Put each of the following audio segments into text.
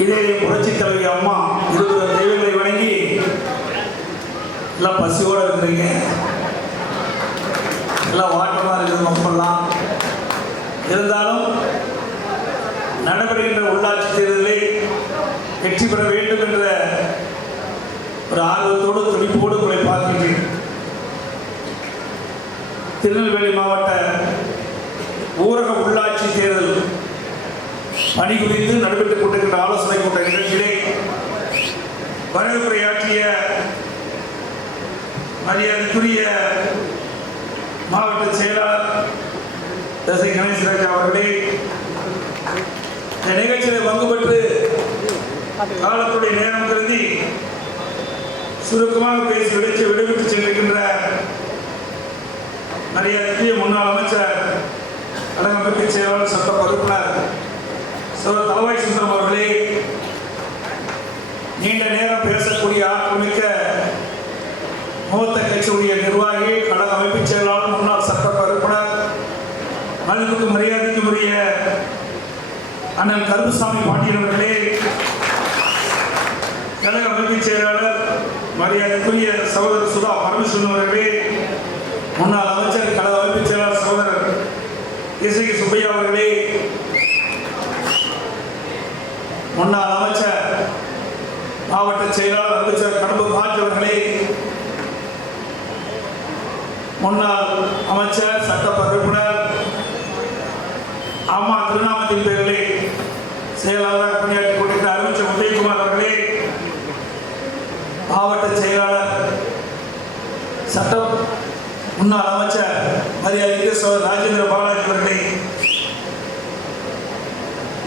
இதே புரட்சி தலைவி அம்மா 20 தெய்வங்களை வணங்கி எல்லாம் பசியோடு இருக்கிறீங்க, எல்லாம் வாட்டமாக இருக்குது மக்கள்லாம். இருந்தாலும் நடைபெறுகின்ற உள்ளாட்சி தேர்தலில் வெற்றி பெற வேண்டும் என்ற ஒரு ஆர்வத்தோடு துடிப்போடு உங்களை பார்க்கின்றேன். திருநெல்வேலி மாவட்ட ஊரக உள்ளாட்சி தேர்தல் பணி குறித்து நடைபெற்றுக் கொண்டிருக்கின்ற ஆலோசனை கூட்ட நிகழ்ச்சியிலே வரவேற்புரையாற்றிய மரியாதைக்குரிய மாவட்ட செயலாளர் தசை கணேசராஜா அவர்களே, இந்த நிகழ்ச்சியில் பங்கு பெற்று காலத்துடைய நேரம் கருதி சுருக்கமாக பேசி விடைபெற்று சென்றிருக்கின்ற மரியாதைக்குரிய முன்னாள் அமைச்சர் கழக செயலாளர் சட்ட உறுப்பினர் தலவாய் சுந்தரம் அவர்களே, நீண்ட நேரம் பேசக்கூடிய ஆற்றல்மிக்க மூத்த கட்சியுடைய நிர்வாகி, கழக அமைப்பு செயலாளர், முன்னாள் சட்ட உறுப்பினர், மதிப்புக்கு மரியாதைக்கு உரிய அண்ணன் கருப்புசாமி பாண்டியன் அவர்களே, கழக அமைப்பு செயலாளர் மரியாதைக்குரிய சகோதரர் சுதா பரமேஸ்வரன் அவர்களே, முன்னாள் அமைச்சர் கழக அமைப்பு செயலாளர் சகோதரர் இசைக்கு சுப்பையா அவர்களே, முன்னாள் அமைச்சர் மாவட்ட செயலாளர் அமைச்சர் கடம்பு ராஜ் அவர்களே, முன்னாள் அமைச்சர் சட்டமன்ற உறுப்பினர் அம்மா திருநாமத்தின் பேரிலே செயலாளராக பணியாற்றிக் கொண்டிருந்த அமைச்சர் உதயகுமார் அவர்களே, மாவட்ட செயலாளர் சட்டம் முன்னாள் அமைச்சர் மரியாதைக்குரிய சகோதரர் ராஜேந்திர பாலாஜி அவர்களே,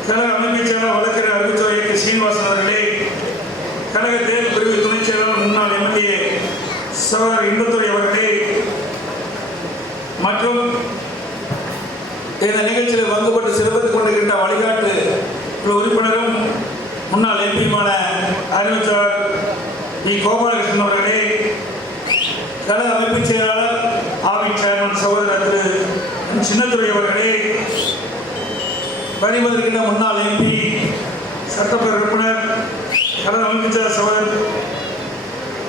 கழக அமைப்பு செயலாளர் வழக்கறிஞர் அறிவிச்சர் சீனிவாசன் அவர்களே, கழக தேர்தல் பிரிவு துணை செயலாளர் முன்னாள் எம்எல்ஏ சகோதரர் இன்பத்துறை அவர்களே, மற்றும் இந்த நிகழ்ச்சியில் பங்குபட்டு சிறப்பித்துக் கொண்டிருக்கின்ற வழிகாட்டு உறுப்பினரும் முன்னாள் எம்பியுமான அறிவிச்சர் வி கோபாலகிருஷ்ணன் அவர்களே, கழக அமைப்பு செயலாளர் ஆவின் சேர்மன் சகோதரர் திரு சின்னத்துறை அவர்களே, பணிபுரிகின்ற முன்னாள் எம்பி சட்டமன்ற உறுப்பினர் கழக அமைப்பு சகோதரர்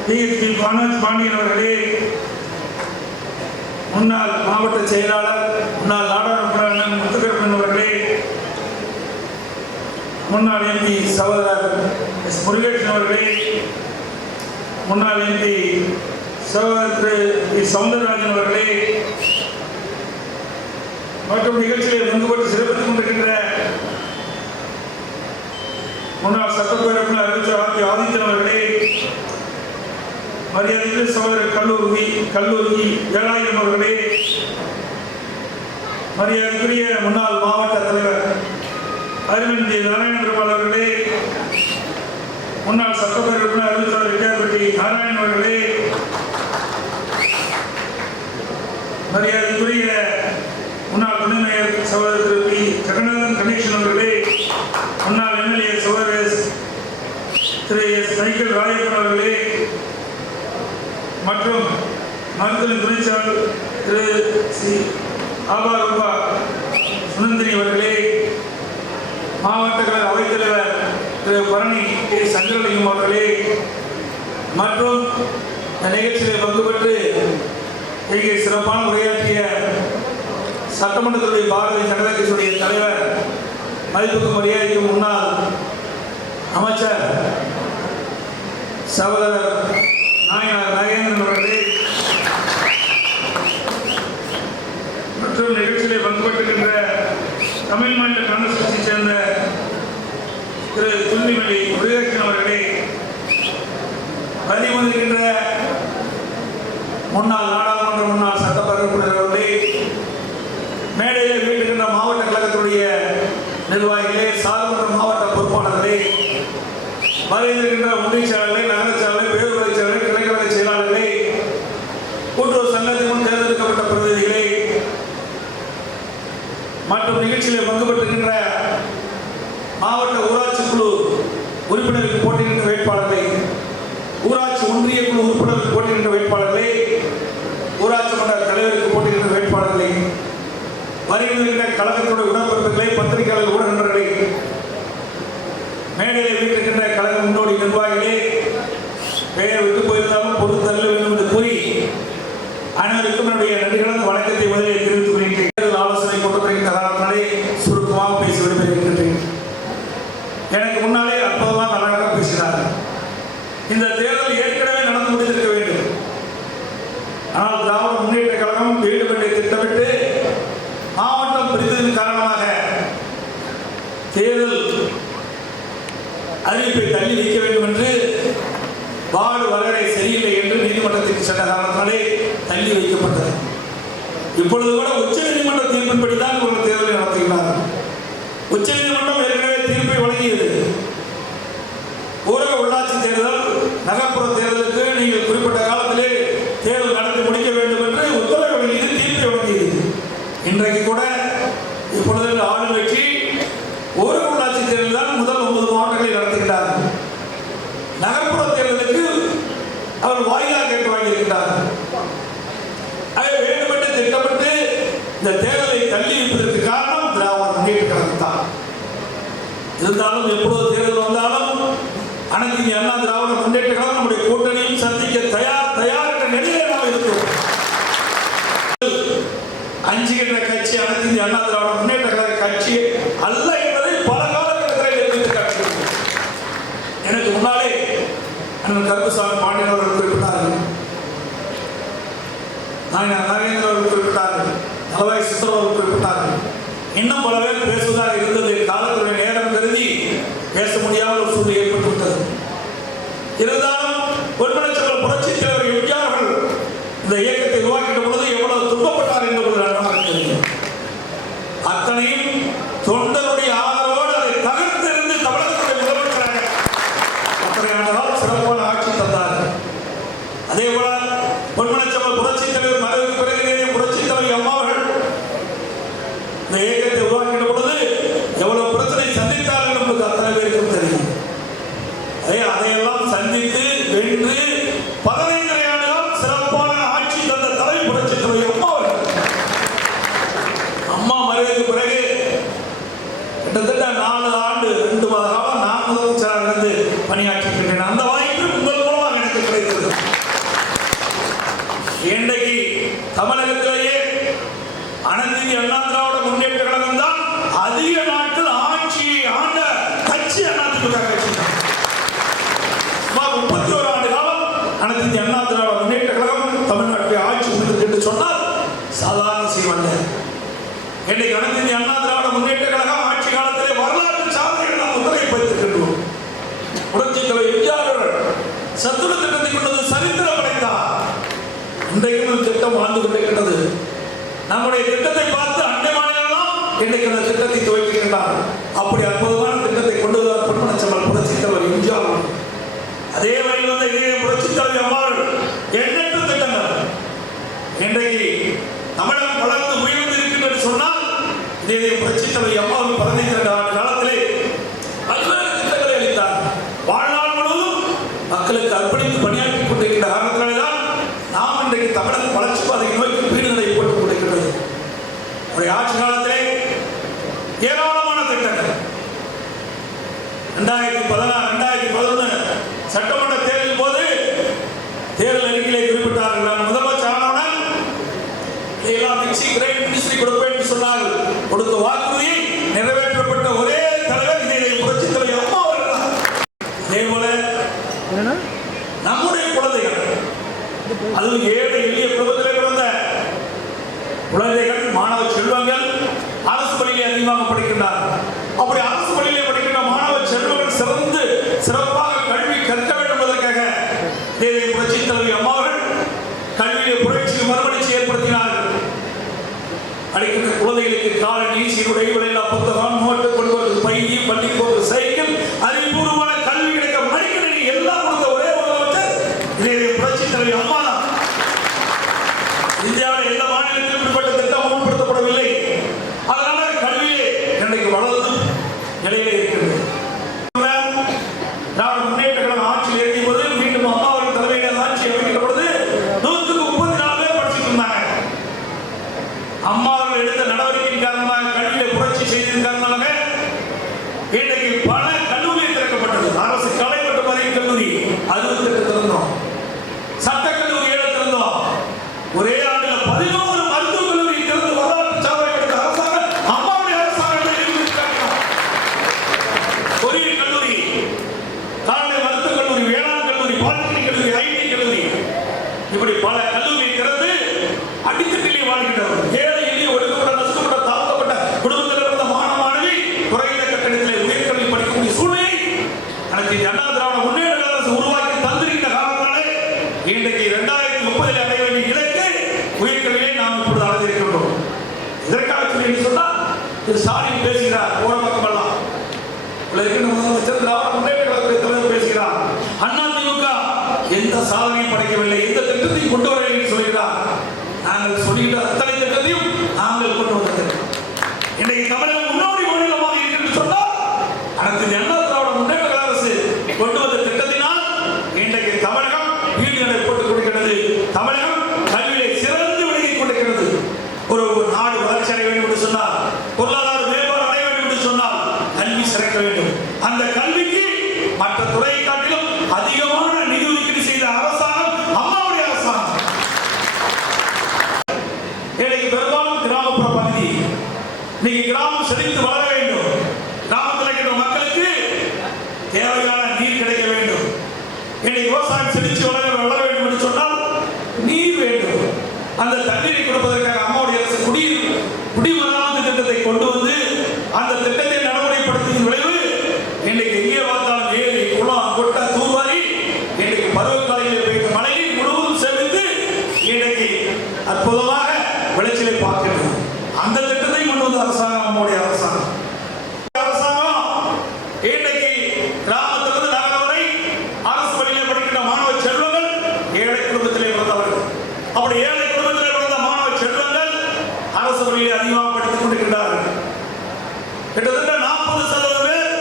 PHP பாண்டியன் அவர்களே, முன்னாள் மாவட்ட செயலாளர் முன்னாள் நாடாளுமன்ற முத்துக்கருப்பன் அவர்களே, முன்னாள் எம்பி சகோதரர் எஸ் முருகேசன் அவர்களே, முன்னாள் எம்பி சகோதரர் திரு சவுந்தரராஜன் அவர்களே, மற்றும் நிகழ்ச்சியில் பங்குபட்டு சிறப்பித்துக் கொண்டிருக்கின்ற முன்னாள் சட்டப்பேரவை அறிவிச்சர் ஆதித்யன் அவர்களே, மரியாதைக்குரிய சகோதரர் கல்லூரி வேலாயுதம் அவர்களே, மரியாதைக்குரிய முன்னாள் மாவட்ட தலைவர் அரவிந்த் நாராயணபெருமாள் அவர்களே, முன்னாள் சட்டப்பேரவை அறிவிச்சர் விஜயபட்டி நாராயணன் அவர்களே, மரியாதைக்குரிய முன்னாள் துணை மேயர் சகோதரர் திரு பி ஜெகநாதன் கணேசன் அவர்களே, முன்னாள் எம்எல்ஏ சகோதரர் திரு எஸ் மைக்கேல் ராயப்பன் அவர்களே, மற்றும் மருத்துவ துணை செயலாளர் திரு சி ஆபாரூபா சுனந்தினி அவர்களே, மாவட்ட கழக அவைத்தலைவர் திரு பரணி கே சங்கரலிங்கம் அவர்களே, மற்றும் இந்த நிகழ்ச்சியில் பங்கு பெற்று இங்கே சிறப்பான உரையாற்றிய சட்டமன்றத்துடைய பாரதிய ஜனதா கட்சியுடைய தலைவர் மதிப்புக்கு மரியாதைக்கும் முன்னாள் அமைச்சர் சகோதரர் நாகேந்திரன் அவர்களே, மற்றும் நிகழ்ச்சியிலே பங்கு பெற்றிருக்கின்ற தமிழ் மாநில காங்கிரஸ் கட்சியைச் சேர்ந்த திரு துன்னிமணி முருகேசன் அவர்களே, பதிமூன்றுகின்ற முன்னாள் நாடாளுமன்ற முன்னாள் சட்டமன்ற உறுப்பினர் அவர்களே, மேடையில் வீட்டுகின்ற மாவட்ட கழகத்துடைய நிர்வாகிகளே, சார்பற்ற மாவட்ட பொறுப்பாளர்களே, வருகின்ற ஒன்றிய செயலாளர்களே, நகர செயலாளர்களே, பேரூராட்சி செயலாளர்களே, கிளைக்கழக செயலாளர்களே, கூட்டுறவு சங்கத்தின் தேர்ந்தெடுக்கப்பட்ட பிரதிநிதிகளே, மற்றும் நிகழ்ச்சியிலே பங்கு பெற்றிருக்கின்ற மாவட்ட ஊராட்சி குழு உறுப்பினருக்கு போட்டியிடுகின்ற வேட்பாளர்களே, ஊராட்சி ஒன்றிய குழு உறுப்பினருக்கு போட்டியிடுகின்ற வேட்பாளர்களே, ஊராட்சி மன்ற தலைவருக்கு போட்டியிடுகின்ற வேட்பாளர்களே, வருகின்ற கழகத்துடைய உடன்பிறப்புகளை, பத்திரிகையாளர், ஊடக நண்பர்களே, மேடை மேடையில் வீட்டிருக்கின்ற கழக முன்னோடி நிர்வாகிகளே, பெயர் விட்டு போயிருந்தாலும் பொது தள்ள வேண்டும் என்று கூறி அனைவருக்கும் என்னுடைய நன்றிகளந்த வணக்கத்தை முதலில் தெரிவித்துக் கொள்கின்றேன். தேர்தல் ஆலோசனை கொண்டிருக்கின்ற காரணத்தினாலே சுருக்கமாக பேசி விடுபடுகின்றேன். எனக்கு முன்னாலே அற்புதமாக அழகாக பேசினார். இந்த தேர்தல் ஏற்கனவே நடந்து முடிந்திருக்க வேண்டும். ஆனால் திராவிட முன்னேற்ற கழகம் வேண்டும் என்று திட்டமிட்டு மாவட்டம் பிரித்ததன் காரணமாக தேர்தல் அறிவிப்பை தள்ளி வைக்க வேண்டும் என்று வார்டு வரையறை சரியில்லை என்று நீதிமன்றத்திற்கு சென்ற காரணத்தினாலே தள்ளி வைக்கப்பட்டது. இப்பொழுது கூட உச்ச நீதிமன்ற தீர்ப்பின்படிதான் ஒரு தேர்தலை நடத்துகிறார். உச்ச நீதிமன்றம் ஏற்கனவே தீர்ப்பை வழங்கியது. ஊரக உள்ளாட்சி தேர்தல், நகர்ப்புற தேர்தலுக்கு நீங்கள் குறிப்பிட்ட காலத்திலே தேர்தல் நடத்தி முடிக்க வேண்டும் என்று உத்தரவு வழங்கியது, தீர்ப்பை வழங்கியது. இன்றைக்கு கூட இப்பொழுது ஆளுங்கட்சி ஊரக உள்ளாட்சி தேர்தல் தான் முதல் 9 மாவட்டங்களில் நடத்துகிறார்கள். நகர்ப்புற தேர்தலுக்கு அவர் வாயிலாக கேட்டு வாங்கியிருக்கிறார்கள். வேண்டுமென்று திட்டமிட்டு இந்த தேர்தலை தள்ளி வைப்பதற்கு காரணம் திராவிட முன்னேற்ற கழகம் தான். இருந்தாலும் எப்பொழுது தேர்தல் வந்தாலும் அனைத்து இந்திய அண்ணா திராவிட முன்னேற்ற கழகம் நம்முடைய கூட்டணியும் சந்திக்க தயார் என்ற நிலையிலே நாம் இருக்கிறோம். அஞ்சுகின்ற கட்சி அனைத்து இந்திய அண்ணா திராவிட முன்னேற்ற கழக கட்சி அல்ல என்பதை பல காலகட்டத்தில் நிரூபித்து காட்டுகிறோம். எனக்கு முன்னாலே அண்ணன் கருப்புசாமி பாண்டியன் அவர்கள் குறிப்பிட்டார்கள், நரேந்திர அவர்கள் குறிப்பிட்டார்கள், நலவாய் சுந்தரம் அவர்கள் குறிப்பிட்டார்கள். இன்னும் பல பேர் பேசுவதாக இருந்தது. காலத்துடைய நேரம் கருதி பேச முடியாமல் ஒரு சூழ்நிலை ஏற்பட்டுவிட்டது. இருந்தாலும் பொன்மனச்செல்வன் புரட்சித் தலைவர் எம்ஜிஆர் அவர்கள் இந்த இயக்கத்தை உருவாக்கின்ற பொழுது எவ்வளவு துன்பப்பட்டார் என்று ஒரு நன்றாக தெரியும். அத்தனையும் தொண்டருடைய ஆதரவோடு அதை தகர்த்திருந்து தமிழகத்துடைய முதலமைச்சராக அத்தனை ஆண்டுகள் சிறப்பான ஆட்சி தந்தார்கள். அதே போல பொன்மனச்செல்வன் புரட்சித் தலைவர் மறைவுக்கு பிறகு புரட்சித் தலைவர் அம்மா அவர்கள் இந்த இயக்கத்தை உருவாக்கின்ற பொழுது எவ்வளவு பிரச்சனை சந்தித்தார்கள் என்பது அத்தனை பேருக்கும் தெரியும். அதையெல்லாம் சந்தித்து வென்று 15 ஆண்டுகள் சிறப்பான ஆட்சி தந்த தலைமை புரட்சித் தலைவர் அம்மா அவர்கள். அம்மா மறைவுக்கு பிறகு கிட்டத்தட்ட 4 ஆண்டு 2 மாத காலம் நான் முதலமைச்சராக இருந்து பணியாற்றிருக்கின்றேன். அந்த வாய்ப்பு உங்கள் மூலமாக எனக்கு கிடைத்தது. இன்றைக்கு தமிழகத்திலேயே அனைத்து இந்திய அண்ணா திராவிட முன்னேற்ற கழகம் தான் அதிக நாட்கள் ஆட்சியை ஆண்ட கட்சி அதிமுக கட்சி. 31 ஆண்டு காலம் அனைத்து இந்திய அண்ணா திராவிட முன்னேற்ற கழகம் தமிழ்நாட்டில் ஆட்சி புரிந்தது என்று சொன்னால் சாதாரண விஷயம் அல்ல. இன்றைக்கு அனைத்து இந்திய அண்ணா திராவிட முன்னேற்ற கழகம் ஆட்சி காலத்திலே வரலாற்று சாதனைகள் நாம் முத்திரை பதித்திருக்கின்றோம். புரட்சித் தலைவர் எம்ஜிஆர் அவர்கள் சத்துண திட்டத்தை கொண்டது சரித்திரம் படைத்தார். இன்றைக்கும் திட்டம் வாழ்ந்து கொண்டிருக்கிறது. நம்முடைய திட்டத்தை பார்த்து அண்டை மாநிலம் இன்றைக்கு அந்த திட்டத்தை துவக்கின்றார். அப்படி அற்புதமான திட்டத்தை கொண்டு வந்தார் பொன்மனச்செல்வன் புரட்சித் தலைவர் எம்ஜிஆர். அதே வழியில் வந்த இதே புரட்சித் தலைவர் அம்மா எண்ணற்ற திட்டங்கள் இன்றைக்கு தமிழகம் வளர்ந்து உயர்ந்து இருக்கின்றது சொன்னால் இதே புரட்சித் தலைவர் அம்மா 15 ஆண்டு காலத்திலே பல்வேறு திட்டங்களை அளித்தார். வாழ்நாள் முழுவதும் மக்களுக்கு அர்ப்பணித்து பணியாற்றிக் கொண்டிருக்கின்ற காரணத்தினால்தான் நாம் இன்றைக்கு தமிழக வளர்ச்சி பாதையை நோக்கி வீடுகளை போட்டுக் கொண்டிருக்கிறது. ஆட்சி காலத்திலே ஏராளமான திட்டங்கள் 2016, 2011 சட்டமன்ற தேர்தலின் போது தேர்தல் அறிக்கையிலே குறிப்பிட்டார்கள். நான் முதலமைச்சர் ஆனவுடன் இதெல்லாம் மினிஸ்ட்ரி கொடுப்பேன் என்று சொன்னார்கள். கொடுத்த வாக்குறுதியை நிறைவேற்றப்பட்ட ஒரே தலைவர் இதை புரட்சித் தலைவர் அம்மா அவர்கள். அதே போல நம்முடைய குழந்தைகள், அதுவும் ஏழை எளிய குடும்பத்திலே பிறந்த குழந்தைகள், மாணவ செல்வங்கள் அரசு பள்ளியிலே அதிகமாக படிக்கின்றார்கள். அப்படி அரசு பள்ளியிலே படிக்கின்ற மாணவ செல்வங்கள் சிறப்பாக கல்வி கற்க வேண்டும் என்பதற்காக புரட்சித் தலைவர் அம்மா அவர்கள் கல்வியிலே புரட்சி மறுமலர்ச்சி ஏற்படுத்தினார்கள். படிக்கின்ற குழந்தைகளுக்கு காலணி, சீருடை, விலையில்லா புத்தகம், நோட்டு, கொண்டு வருவது பை, பள்ளிக்கு ஒரு சைக்கிள், அறிவுபூர்வமான கல்வி கிடைக்க மடிக்கணினி எல்லாம் கொடுத்த ஒரே முதலமைச்சர் புரட்சித் தலைவர் அம்மா தான். இந்தியாவில் எந்த மாநிலத்திலும் இப்படிப்பட்ட திட்டம் அமல்படுத்தப்படவில்லை. அதனால கல்வியே இன்றைக்கு வளர்ந்து நிலையிலே இருக்கிறது. திராவிட முன்னேற்ற கழகம் ஆட்சியில் இறங்கிய போது மீண்டும் அம்மா அவர்கள் தலைமையில் ஆட்சி அமைக்கின்ற பொழுது 134 பேர் படிச்சுட்டு இருந்தாங்க. அம்மா அவர்கள் எடுத்த நடவடிக்கையின் காரணமாக கல்வியிலே புரட்சி செய்ததன் காரணமாக இன்றைக்கு பல கல்லூரிகள் திறக்கப்பட்டது. திரு ஸ்டாலின் பேசுகிறார். போற பக்கமெல்லாம் முதலமைச்சர் திராவிட முன்னேற்ற கழகத்துடைய தலைவர் பேசுகிறார். அதிமுக எந்த சாதனையும் படைக்கவில்லை, எந்த திட்டத்தையும் கொண்டு வரவில்லை என்று சொல்கிறார். நாங்கள் சொல்கின்ற அத்தனை திட்டத்தையும் நாங்கள் கொண்டு வந்திருக்கிறோம். இன்றைக்கு தமிழகம் முன்னோடி மாநிலமாக இருக்கிறது சொன்னால் அனைத்து அண்ணா திராவிட முன்னேற்ற கழக அரசு கொண்டு வந்த திட்டத்தினால் இன்றைக்கு தமிழகம் வீடு நடை போட்டுக் கொடுக்கிறது. தமிழகம் கல்வியை சிறந்து விளங்கிக் கொண்டிருக்கிறது. ஒரு நாடு வளர்ச்சி அடைய வேண்டும் என்று சொன்னால், பொருளாதார மேம்பாடு அடைய வேண்டும் என்று சொன்னால் கல்வி சிறக்க வேண்டும். அந்த கல்விக்கு மற்ற துறையை காட்டிலும் அதிகமான நிதி ஒதுக்கீடு செய்த அரசாங்கம் அம்மாவுடைய அரசாங்கம். இன்னைக்கு பெரும்பாலும் கிராமப்புற பகுதி, இன்னைக்கு கிராமம் செழித்து வளர வேண்டும். கிராமத்தில் இருக்கிற மக்களுக்கு தேவையான நீர் கிடைக்க வேண்டும். இன்னைக்கு விவசாயம் செழித்து வளர வேண்டும் என்று சொன்னால் நீர் வேண்டும். அந்த தண்ணீரை கொடுப்பதற்காக அம்மாவுடைய அரசு குடிமராமத்து திட்டத்தை கொண்டு வந்து அந்த திட்டத்தை நடைமுறைப்படுத்திய விளைவு இன்றைக்கு எங்கே பார்த்தாலும் ஏரி குளம் கொட்ட தூர்வாரி இன்றைக்கு பருவக்காலையில் பெய்த மழையை முழுவதும் சேமித்து இன்றைக்கு அற்புதமாக விளைச்சலை பார்க்கிறது. அந்த திட்டத்தை கொண்டு வந்த அரசாங்கம் அம்மாவுடைய அரசாங்கம். இன்றைக்கு கிராமத்திலிருந்து நகரம் வரை அரசு பள்ளியில் படிக்கின்ற மாணவ செல்வங்கள் ஏழை குடும்பத்திலே பிறந்தவர்கள். அப்படி ஏழை குடும்பத்திலே பிறந்த மாணவ செல்வங்கள் அரசு பள்ளியை அதிகமாக படித்துக் கொண்டிருக்கிறார்கள். கிட்டத்தட்ட 40% பேர்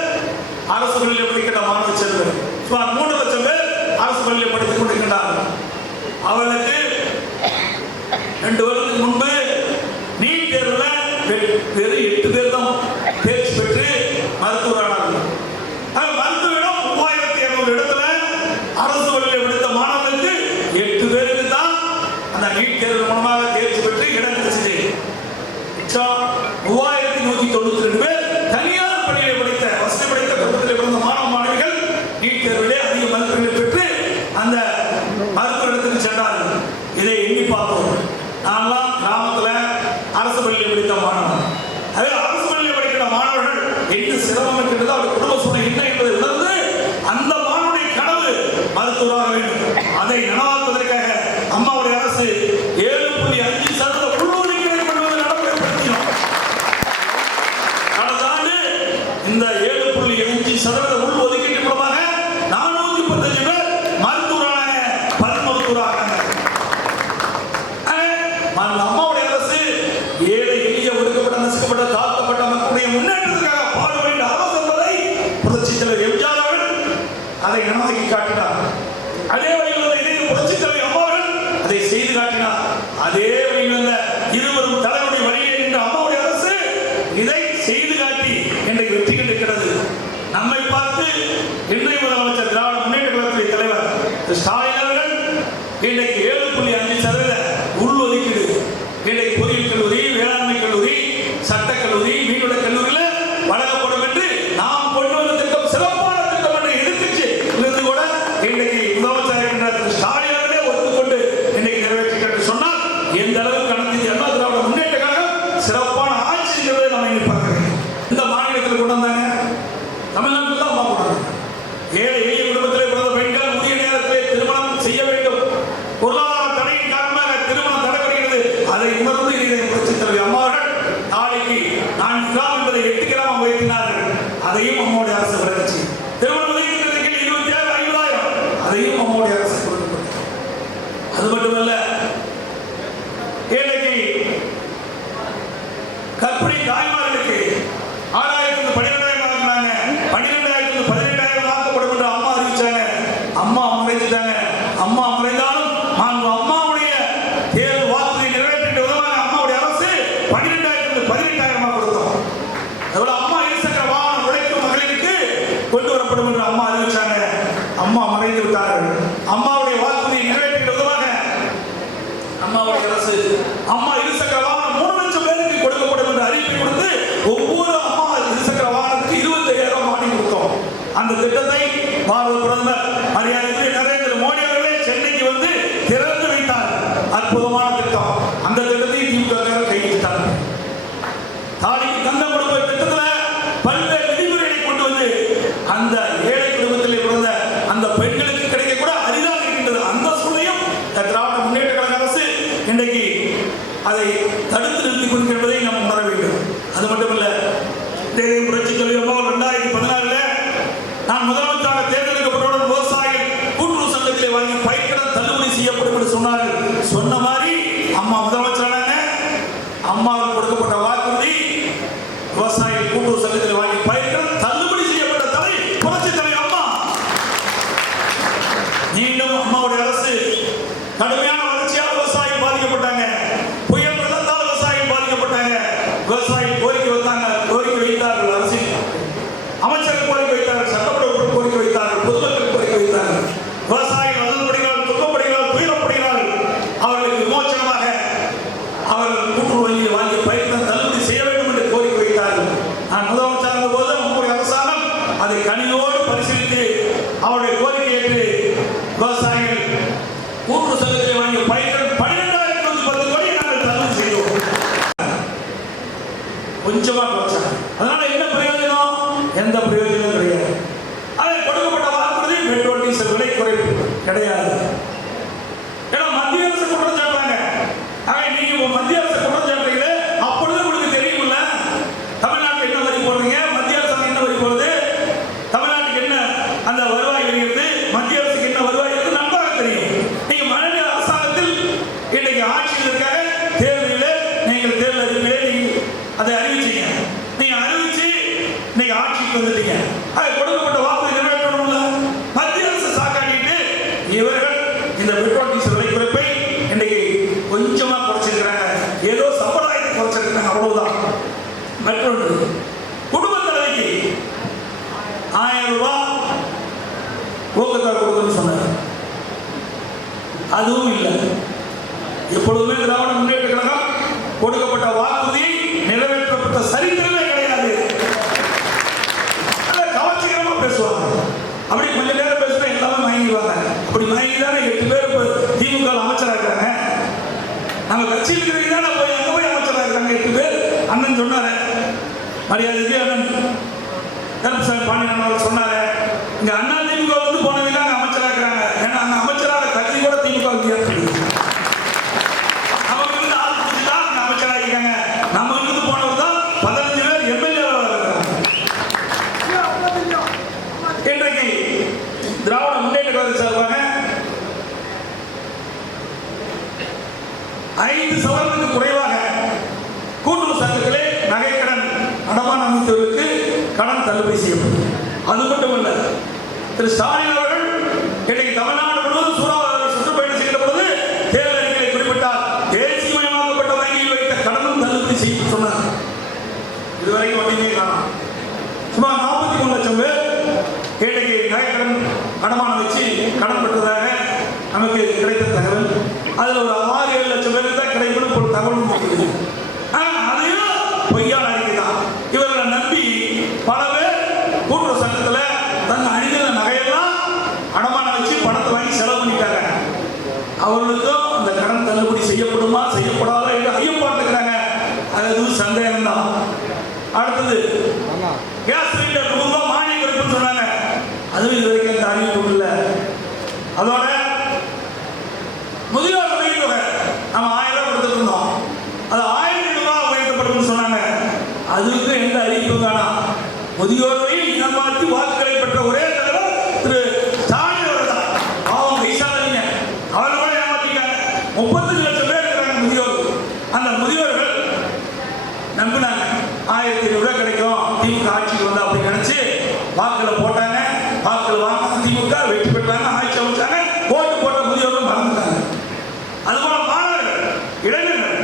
அரசு பள்ளியில் படிக்கின்ற மாணவ செல்வங்கள், சுமார் 3 லட்சம் பேர் அரசு பள்ளியில் படித்துக் கொண்டிருக்கின்றார்கள். அவர்களுக்கு 2 வருடத்துக்கு முன்பு நீட் தேர்வில் வெறும் 8 பேர் தான் தேர்ச்சி பெற்று மருத்துவரானார்கள். மருத்துவரிடம் 3200 இடத்துல அரசு பள்ளியில் படித்த மாணவர்களுக்கு 8 பேருக்கு தான் அந்த நீட் தேர்வு மூலமாக தேர்ச்சி பெற்று இடம் கிடைச்சது. 3192 பேர் தனியார் பள்ளியில் படித்த வசதி படைத்த குடும்பத்தில் பிறந்த மாணவ மாணவிகள் நீட் தேர்விலே அதிக மதிப்பெண்களை பெற்று அந்த மருத்துவ இடத்துக்கு சென்றார்கள். இதை எண்ணி பார்த்தோம். நான்லாம் கிராமத்தில் அரசு பள்ளியில் படித்த மாணவன். அதே அரசு பள்ளியில் படிக்கிற மாணவர்கள் என்ன சிரமம் இருக்கின்றது, அவருடைய குடும்ப சூழ்நிலை என்ன என்பதை உணர்ந்து அந்த மாணவனுடைய கனவு மருத்துவராக வேண்டும். அதை நனவாக்குவதற்காக அம்மாவுடைய அரசு 7.5% உள்ஒதுக்கீடை கொண்டு வந்து நடைமுறைப்படுத்தினோம். கடந்த ஆண்டு இந்த 7.5% உள்ஒதுக்கீட்டு மூலமாக 435 பேர் மருத்துவராக பல் மருத்துவராக. அம்மாவுடைய அரசு ஏழை எளிய ஒடுக்கப்பட்ட நசுக்கப்பட்ட தாழ்த்தப்பட்ட மக்களுடைய முன்னேற்றத்துக்காக பாடுபட்ட அரசு என்பதை புரட்சித் தலைவர் எம்ஜிஆர் அவர்கள் அதை நனவாக்கி காட்டினார். அதே வழியில் வந்த இதே புரட்சித் தலைவர் அம்மா அவர்கள் அதை செய்து காட்டினார். அதே வழியில் வந்த இருவரும் தலைவருடைய வழியில் நின்ற அம்மாவுடைய அரசு இதை செய்து காட்டி இன்றைக்கு வெற்றி கண்டிருக்கிறது. நம்மை பார்த்து இன்றைய முதலமைச்சர் திராவிட முன்னேற்ற கழகத்துடைய தலைவர் திரு ஸ்டாலின் அவர்கள் இன்றைக்கு 7.5% உள்ஒதுக்கீடு இன்றைக்கு பொறியியல் கல்லூரி, வேளாண்மை கல்லூரி, சட்டக் கல்லூரி, மீன்வள கல்லூரியில் வழங்கப்படும் என்று நாம் கொண்டு வந்த திட்டம் சிறப்பான திட்டம் என்று எதிர்க்கட்சி இருந்து கூட இன்றைக்கு முதலமைச்சர் இருக்கின்ற திரு ஸ்டாலின் அவர்களே ஒத்துக்கொண்டு இன்றைக்கு நிறைவேற்றி சொன்னால் எந்த அளவுக்கு அனைத்து அண்ணா திராவிட முன்னேற்ற கழகம் சிறப்பான ஆட்சி என்பதை நம்ம இனி பார்க்கிறோம். இந்த மாநிலத்தில் கொண்டு வந்தாங்க, தமிழ்நாட்டில் தான் கொண்டு வந்தாங்க. ஏழை எளிய குடும்பத்திலே பிறந்த பெண்கள் உரிய நேரத்திலே திருமணம் செய்ய வேண்டும். பொருளாதார தடையின் காரணமாக திருமணம் தடைபடுகிறது. அதை உணர்ந்து இதை புரட்சித் தலைவர் அம்மா அவர்கள் நாளைக்கு 4 கிராம் என்பதை 8 கிராம் உயர்த்தினார்கள். அதையும் அம்மாவுடைய அரசு விளக்கிச்சு. திருமண உதவிக்கு 27,50,000 அதையும் அம்மாவுடைய அரசு கொடுக்கப்பட்டது. அது மட்டுமல்ல, ஏழைக்கு கற்பிணி தாய்மார்களுக்கு 6,000 12,000 ஆக்குனாங்க. 12,000 18,000 ஆக்கப்படும் என்று அம்மா அறிவிச்சாங்க. அம்மா மறைஞ்சிட்டாங்க. அம்மா மறைந்தாலும் அம்மாவுடைய தேர்வு வாக்குறுதி நிறைவேற்ற உதவாக அம்மாவுடைய அரசு 12,000 18,000 கொடுத்தோம். எவ்வளவு அம்மா இருசக்கர வாகனம் உழைக்கும் மகளிருக்கு கொண்டு வரப்படும் என்று அம்மா அறிவிச்சாங்க. அம்மா மறைந்து விட்டார்கள். அம்மாவுடைய வாக்குறுதியை நிறைவேற்ற உதவாக அம்மாவுடைய அரசு அம்மா இருசக்கர வாகனம் 3 லட்சம் பேருக்கு கொடுக்கப்படும் என்று அறிவிப்பை கொடுத்து ஒவ்வொரு அம்மா இருசக்கர வாகனத்துக்கு 25,000 மானியம் கொடுத்தோம். அந்த திட்டத்தை பாரத பிரதமர் மரியாதைக்குரிய நரேந்திர மோடி அவர்களே சென்னைக்கு வந்து திறந்து வைத்தார். அற்புதமான திட்டம். அந்த திட்டத்தை திமுக கைவிட்டார். தாலிக்கு தங்கம் கொடுப்ப திட்டத்தில் பல்வேறு விதிமுறைகளை கொண்டு வந்து அந்த ஏழை குடும்பத்தில் பிறந்த அந்த பெண்களுக்கு கிடைக்கக்கூட அரிதாக இருக்கின்றது. அந்த சூழலையும் திராவிட முன்னேற்ற கழக அரசு இன்றைக்கு அதை தடுத்து நிறுத்திக் கொண்டிருப்பதை நாம் உணர வேண்டும். அது மட்டுமல்ல, அதை கனியோடு பரிசீலித்து அவருடைய கோரிக்கை ஏற்று விவசாயிகள் கூட்டுறவு சங்கத்தில் வாங்கிய பயிர்கள் 12,110 கோடி நாங்கள் தள்ளுபடி செய்தோம். கொஞ்சமா குறைச்சாங்க. அதனால என்ன பிரயோஜனம்? எந்த பிரயோஜனம் கிடையாது. அதை கொடுக்கப்பட்ட வாக்குறுதி பெட்ரோல் டீசல் விலை குறைப்பு கிடையாது. ஏன்னா மத்திய அரசு குற்றம் சாட்டுறாங்க. நீங்க மத்திய அரசு குற்றம் சாட்டுறீங்களே, அப்பொழுது உங்களுக்கு தெரியுமில்ல தமிழ்நாட்டுக்கு என்ன வரி போடுறீங்க, மத்திய அரசு என்ன வரி போடுது, தமிழ்நாட்டுக்கு என்ன அந்த வருவாய் வருகிறது, மத்திய அரசுக்கு என்ன வருவாய் வருது நன்றாக தெரியும். நீங்க மாநில அரசாங்கத்தில் இன்னைக்கு ஆட்சியில் இருக்காங்க, தேர்தலில் நீங்கள் தேர்தல் அறிவிப்பிலே நீங்க அதை அறிவிச்சீங்க. நீங்க அறிவிச்சு இன்னைக்கு ஆட்சிக்கு வந்துட்டீங்க. அது கொடுக்கப்பட்ட வாக்குறுதி நிறைவேற்றணும்ல. மத்திய அரசு சாக்காட்டிட்டு இவர்கள் இந்த பெட்ரோல் டீசல் விலை குறைப்பை இன்னைக்கு கொஞ்சமா குறைச்சிருக்கிறாங்க. ஏதோ சம்பிரதாயத்தை குறைச்சிருக்காங்க, அவ்வளவுதான். மற்றொன்று, குடும்ப தலைவிக்கு 1000 ரூபாய் ஊக்கத்தொகை கொடுக்கணும்னு சொன்னாங்க. அதுவும் இல்லை. எப்பொழுதுமே திராவிட முன்னேற்ற கழகம் கொடுக்கப்பட்ட வாக்குறுதி நிறைவேற்றப்பட்ட சரித்திரமே கிடையாது. கவர்ச்சிகரமா பேசுவாங்க. அப்படி கொஞ்ச நேரம் பேசுனா எல்லாமே மயங்கிடுவாங்க. அப்படி மயங்கி தானே 8 பேர் திமுக அமைச்சராக இருக்காங்க. நம்ம கட்சியில் இருக்கிறீங்க தானே போய் அங்கே போய் அமைச்சராக இருக்காங்க 8 பேர். அண்ணன் சொன்னாரு, மரியாதைக்கு அண்ணன் கருப்பசாமி பாண்டியன் அவர்கள் சொன்னாரு, இங்க அண்ணா திமுக வந்து போனவங்க அங்கே அமைச்சராக இருக்கிறாங்க. ஏன்னா அங்கே அமைச்சராக தகுதி கூட திமுக இருக்குது. அவங்க இருந்து ஆள் பிடிச்சி தான் அங்கே அமைச்சராக இருக்காங்க. நம்ம இருந்து போனவர் தான் 15 பேர் எம்எல்ஏவாக இருக்கிறாங்க. இன்றைக்கு திராவிட முன்னேற்ற கழகம் சார்பாக 5 சவரனுக்கு குறைவாக கூட்டுறவு சங்கங்களே நகைக்கடன் அடமான அமைத்தவர்களுக்கு கடன் தள்ளுபடி செய்யப்படும். அது மட்டுமல்ல, திரு ஸ்டாலின் அவர்கள் இன்றைக்கு தமிழ்நாடு முழுவதும் சூறாவளி சுற்றுப்பயணம் செய்த பொழுது தேர்தல் அறிக்கையை குறிப்பிட்டார். தேசியமயமாக்கப்பட்ட வங்கியில் வைத்த கடனும் தள்ளுபடி செய்ய சொன்னார். இதுவரைக்கும் வண்டியே காணும். சுமார் 43 லட்சம் பேர் இன்றைக்கு நகைக்கடன் அடமானம் வச்சு கடன் பெற்றதாக நமக்கு கிடைத்த தகவல். அதுல ஒரு 6-7 லட்சம் பேருக்கு தான் கிடைக்கணும் ஒரு தகவல் இருக்குது. அதையும் பொய்யான அறிக்கை தான். இவர்களை நம்பி பல பேர் கூட்டுறவு சங்கத்துல தங்க அணிந்த நகையெல்லாம் அடமானம் வச்சு பணத்தை வாங்கி செலவு பண்ணிட்டாங்க. அவர்களுக்கும் அந்த கடன் தள்ளுபடி செய்யப்படுமா செய்யப்படாதா என்று ஐயப்பாட்டுக்கிறாங்க. அது சந்தேகம் தான். அடுத்தது, கேஸ் சிலிண்டர் 100 ரூபாய் மானியம் கொடுக்குன்னு சொன்னாங்க. அதுவும் இது வரைக்கும் அந்த அறிவிப்பு இல்லை. அதோட முதியோர் உதவித்தொகை நம்ம 1000 ரூபாய் கொடுத்துட்டு இருந்தோம். அது 1000 ரூபாய் உயர்த்தப்படும் சொன்னாங்க. அதுக்கு எந்த அறிவிப்பு காணோம். முதியோரை ஏமாற்றி வாக்குகளை பெற்ற ஒரே தலைவர் திரு ஸ்டாலின் அவர்கள் தான். பாவம் வயசானவங்க, அவர்கள் கூட ஏமாற்றிட்டாங்க. 35 லட்சம் பேர் இருக்கிறாங்க முதியோர். அந்த முதியோர்கள் நம்பினாங்க 1000 ரூபாய் கிடைக்கும் திமுக ஆட்சிக்கு வந்தா அப்படின்னு நினைச்சு வாக்குகளை போட்டாங்க. வாக்குகள் வாங்க திமுக வெற்றி பெற்றாங்க, ஆட்சி அமைச்சாங்க. ஓட்டு போட்ட முதியோர்கள் மறந்துட்டாங்க. அதுபோல மாணவர்கள், இளைஞர்கள்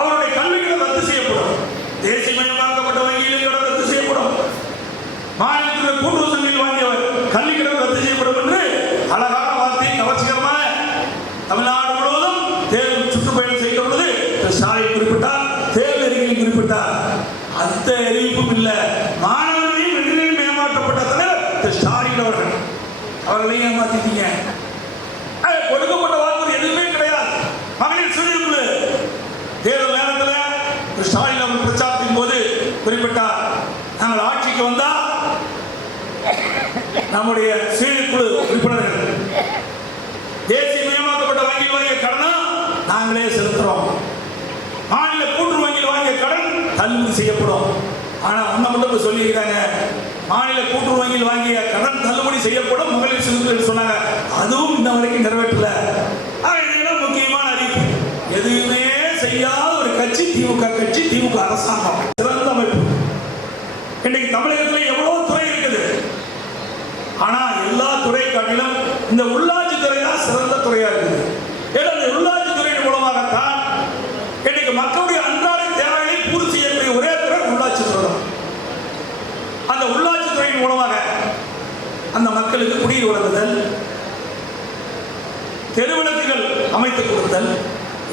அவருடைய கல்விகள் ரத்து செய்யப்படும். தேசியமயமாக்கப்பட்ட வங்கியில் கடன் ரத்து செய்யப்படும். மாநிலத்தில் கூட்டுறவு சங்கத்தில் வாங்கிய கல்வி கடன் ரத்து செய்யப்படும் என்று அழகான வார்த்தை கவர்ச்சிகரமாக தமிழ்நாடு முழுவதும் தேர்தல் சுற்றுப்பயணம் செய்த பொழுது ஸ்டாலின் குறிப்பிட்டார், தேர்தல் அறிக்கையில் குறிப்பிட்டார். அந்த அறிவிப்பும் இல்லை. மாணவர்களையும் வெற்றிலையும் ஏமாற்றப்பட்ட தலைவர் ஸ்டாலின் அவர்கள். அவர்களையும் ஏமாத்திட்டீங்க. கொடுக்கப்பட்ட வாக்குறுதி எதுவுமே கிடையாது. மகளிர் சுயக்குழு தேர்தல் நேரத்தில் ஸ்டாலின் அவர்கள் பிரச்சாரத்தின் போது குறிப்பிட்டார், நாங்கள் ஆட்சிக்கு வந்தா நம்முடைய சுயக்குழு உறுப்பினர்கள் தேசியமயமாக்கப்பட்ட வங்கியில் வாங்கிய கடனை நாங்களே செலுத்துறோம். மாநில கூட்டுறவு வங்கியில் வாங்கிய கடன் தள்ளுபடி செய்யப்படும். ஆனா ஒன்ன மட்டும் சொல்லியிருக்காங்க, மாநில கூட்டுறவு வங்கியில் வாங்கிய கடன் தள்ளுபடி செய்யப்படும் மகளிர் சுயக்குழு சொன்னாங்க. அதுவும் இன்ன வரைக்கும் நிறைவேற்றல. இதெல்லாம் முக்கியமான அறிவிப்பு. எதுவுமே செய்யாத ஒரு கட்சி திமுக கட்சி, திமுக அரசாங்கம். சிறந்த அமைப்பு. இன்னைக்கு தமிழகத்தில் எவ்வளவு துறை இருக்குது. ஆனா எல்லா துறை காட்டிலும் இந்த உள்ளாட்சி துறை தான் சிறந்த துறையா இருக்குது. ஏன்னா இந்த உள்ளாட்சி துறையின் மூலமாகத்தான் இன்னைக்கு மக்களுடைய அன்றாட தேவைகளை பூர்த்தி செய்யக்கூடிய ஒரே துறை உள்ளாட்சி துறை. அந்த உள்ளாட்சி துறையின் மூலமாக அந்த மக்களுக்கு குடிநீர் வழங்குதல், தெருவிளக்குகள் அமைத்துக் கொடுத்தல்,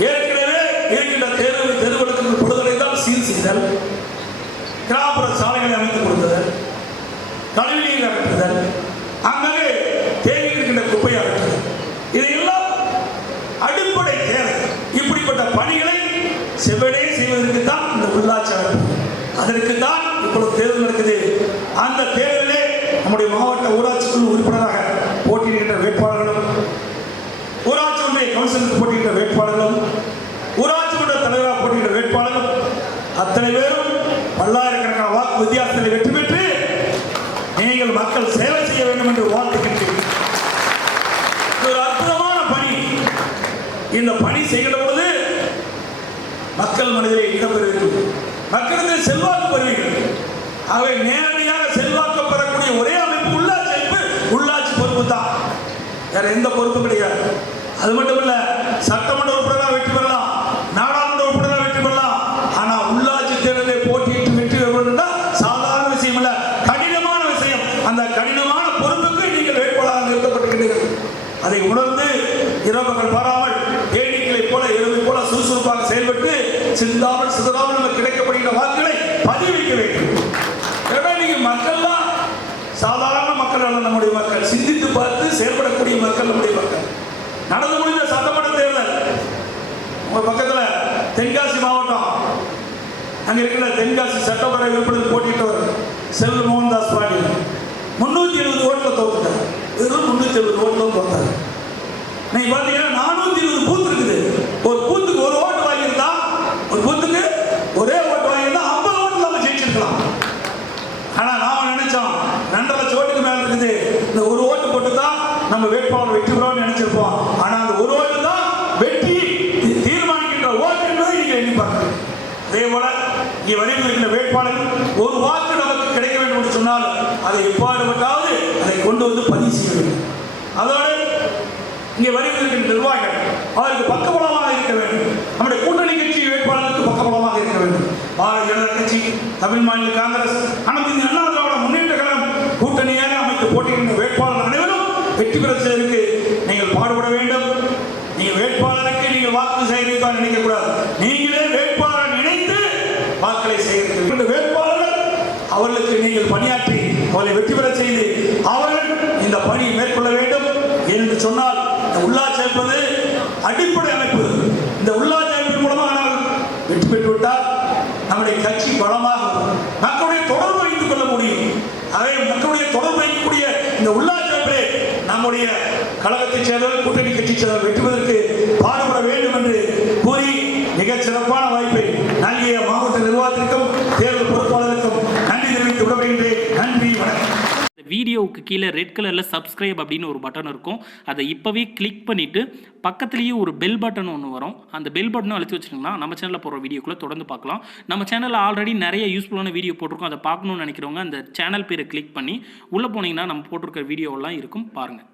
ஏற்கனவே இருக்கின்ற தெருவிளக்குகள் பொழுதடைந்தால் சீர் செய்தல், கிராமப்புற சாலைகளை அமைத்துக் கொடுத்தல், நம்முடைய மாவட்ட ஊராட்சி குழு உறுப்பினராக போட்டியிடுகின்ற வேட்பாளர்களும், ஊராட்சி ஒன்றிய கவுன்சிலுக்கு போட்டியிட்ட வேட்பாளர்களும், ஊராட்சி மன்ற தலைவராக போட்டியிட்ட வேட்பாளர்களும் அத்தனை பேரும் பல்லாயிரக்கணக்கான வாக்கு வித்தியாசத்தில் வெற்றி பெற்று நீங்கள் மக்கள் சேவை செய்ய வேண்டும் என்று வாழ்த்துகின்றேன். ஒரு அற்புதமான பணி. இந்த பணி செய்கிற பொழுது மக்கள் மனதிலே இடம்பெறுவீர்கள், மக்களிடத்தில் செல்வாக்கு பெறுவீர்கள். ஆகவே நேரடியாக செல்வாக்கு பெறக்கூடிய ஒரே அமைப்பு உள்ளாட்சி அமைப்பு, உள்ளாட்சி பொறுப்பு தான், வேற எந்த பொறுப்பும் கிடையாது. அது மட்டும் இல்ல, சட்டமன்ற உறுப்பினராக வெற்றி பெறலாம், நாடாளுமன்ற உறுப்பினராக வெற்றி பெறலாம். ஆனா உள்ளாட்சி தேர்தலில் போட்டியிட்டு வெற்றி பெறுவது சாதாரண விஷயம் இல்ல, கடினமான விஷயம். அந்த கடினமான பொறுப்புக்கு நீங்கள் வேட்பாளராக நிறுத்தப்பட்டிருக்கிறீர்கள். அதை உணர்ந்து இரவுகள் பாராமல் தேனீக்களை போல இரவை போல சுறுசுறுப்பாக செயல்பட்டு சிந்தாமல் சிதறாமல் நமக்கு கிடைக்கப்படுகின்ற வாக்குகளை பதிவிக்க வேண்டும். மக்கள் தான் சாதாரண மக்கள் அல்ல, நம்முடைய மக்கள், சிந்தித்து பார்த்து செயல்படக்கூடிய மக்கள் நம்முடைய மக்கள். நடந்து முடிந்த சட்டமன்ற தேர்தல் உங்க பக்கத்துல தென்காசி மாவட்டம், அங்க இருக்கிற தென்காசி சட்டப்பேரவை உறுப்பினர் போட்டியிட்டவர் செல்வ மோகன்தாஸ் பாண்டியன் 320 ஓட்டுல தோத்துட்டார். வெறும் 370 ஓட்டுல தோத்தார். நீங்க பாத்தீங்கன்னா 420 பூத்து இருக்குது. ஒரு பூத்துக்கு ஒரு ஓட்டு வாங்கியிருந்தா, ஒரு பூத்துக்கு ஒரே ஓட்டு வாங்கியிருந்தா 50 ஓட்டுல நம்ம ஜெயிச்சிருக்கலாம். ஆனா நாம நினைச்சோம் 2 லட்சம் ஓட்டுக்கு மேல இருக்குது, இந்த ஒரு ஓட்டு போட்டு தான் நம்ம வேட்பாளர் வெற்றி பெறுவோம்னு நினைச்சிருப்போம். ஆனா அந்த ஒரு ஓட்டு தான் வெற்றி தீர்மானிக்கின்ற ஓட்டு என்பதை நீங்க எண்ணி பார்க்கணும். அதே போல இங்கே வருகின்ற வேட்பாளர்கள் ஒரு வாக்கு நமக்கு கிடைக்க வேண்டும் என்று சொன்னால் அதை எவ்வாறுபட்டாவது அதை கொண்டு வந்து பதிவு செய்ய வேண்டும். அதோடு இங்கே வருகின்ற நிர்வாகிகள் அவருக்கு பக்கபலமாக இருக்க வேண்டும். நம்முடைய கூட்டணி கட்சி வேட்பாளருக்கு பக்கபலமாக இருக்க வேண்டும். பாரதிய ஜனதா கட்சி, தமிழ் மாநில காங்கிரஸ், அனைத்து இந்திய அண்ணா திராவிட முன்னேற்ற கழகம் கூட்டணியாக அமைத்து போட்டியிடுகின்ற வேட்பாளர் அனைவரும் வெற்றி பெற செய்வதற்கு நீங்கள் பாடுபட வேண்டும். நீங்கள் வேட்பாளருக்கு நீங்கள் வாக்கு சேகரிப்பாக நினைக்க கூடாது. நீங்களே வேட்பாளரை நினைத்து வாக்களை சேகரிக்க வேட்பாளர்கள் அவர்களுக்கு நீங்கள் பணியாற்றி அவர்களை வெற்றி பெற செய்து அவர்கள் இந்த பணியை மேற்கொள்ள வேண்டும். என்று சொன்னால் உள்ளாட்சி அமைப்பது அடிப்படை அமைப்பு. இந்த உள்ளாட்சி அமைப்பின் மூலமாக நாம் வெற்றி பெற்றுவிட்டால் நம்முடைய கட்சி பலமாக மக்களுடைய தொடர்பு வைத்துக் கொள்ள முடியும். அதை மக்களுடைய தொடர்பு வைக்கக்கூடிய இந்த உள்ளாட்சி அமைப்பிலே நம்முடைய கழகத்தைச் சேர்ந்தவர்கள், கூட்டணி கட்சி சேர்ந்தவர்கள் வெற்றி பெறுவதற்கு பாடுபட வேண்டும் என்று கூறி மிகச் சிறப்பான வாய்ப்பை நல்கிய மாவட்ட நிர்வாகத்திற்கும் தேர்தல் பொறுப்பாளருக்கும் நன்றி தெரிவித்து விடப்படுகின்றேன். நன்றி, வணக்கம். வீடியோவுக்கு கீழே ரெட் கலரில் சப்ஸ்கிரைப் அப்படின்னு ஒரு பட்டன் இருக்கும். அதை இப்போவே கிளிக் பண்ணிவிட்டு பக்கத்துலேயே ஒரு பெல் பட்டன் ஒன்று வரும். அந்த பெல் பட்டனும் அழுத்தி வச்சுருங்கன்னா நம்ம சேனலில் போகிற வீடியோக்குள்ளே தொடர்ந்து பார்க்கலாம். நம்ம சேனலில் ஆல்ரெடி நிறைய யூஸ்ஃபுல்லான வீடியோ போட்டிருக்கோம். அதை பார்க்கணுன்னு நினைக்கிறவங்க அந்த சேனல் பேரை கிளிக் பண்ணி உள்ளே போனீங்கன்னா நம்ம போட்டிருக்கிற வீடியோவெல்லாம் இருக்கும், பாருங்கள்.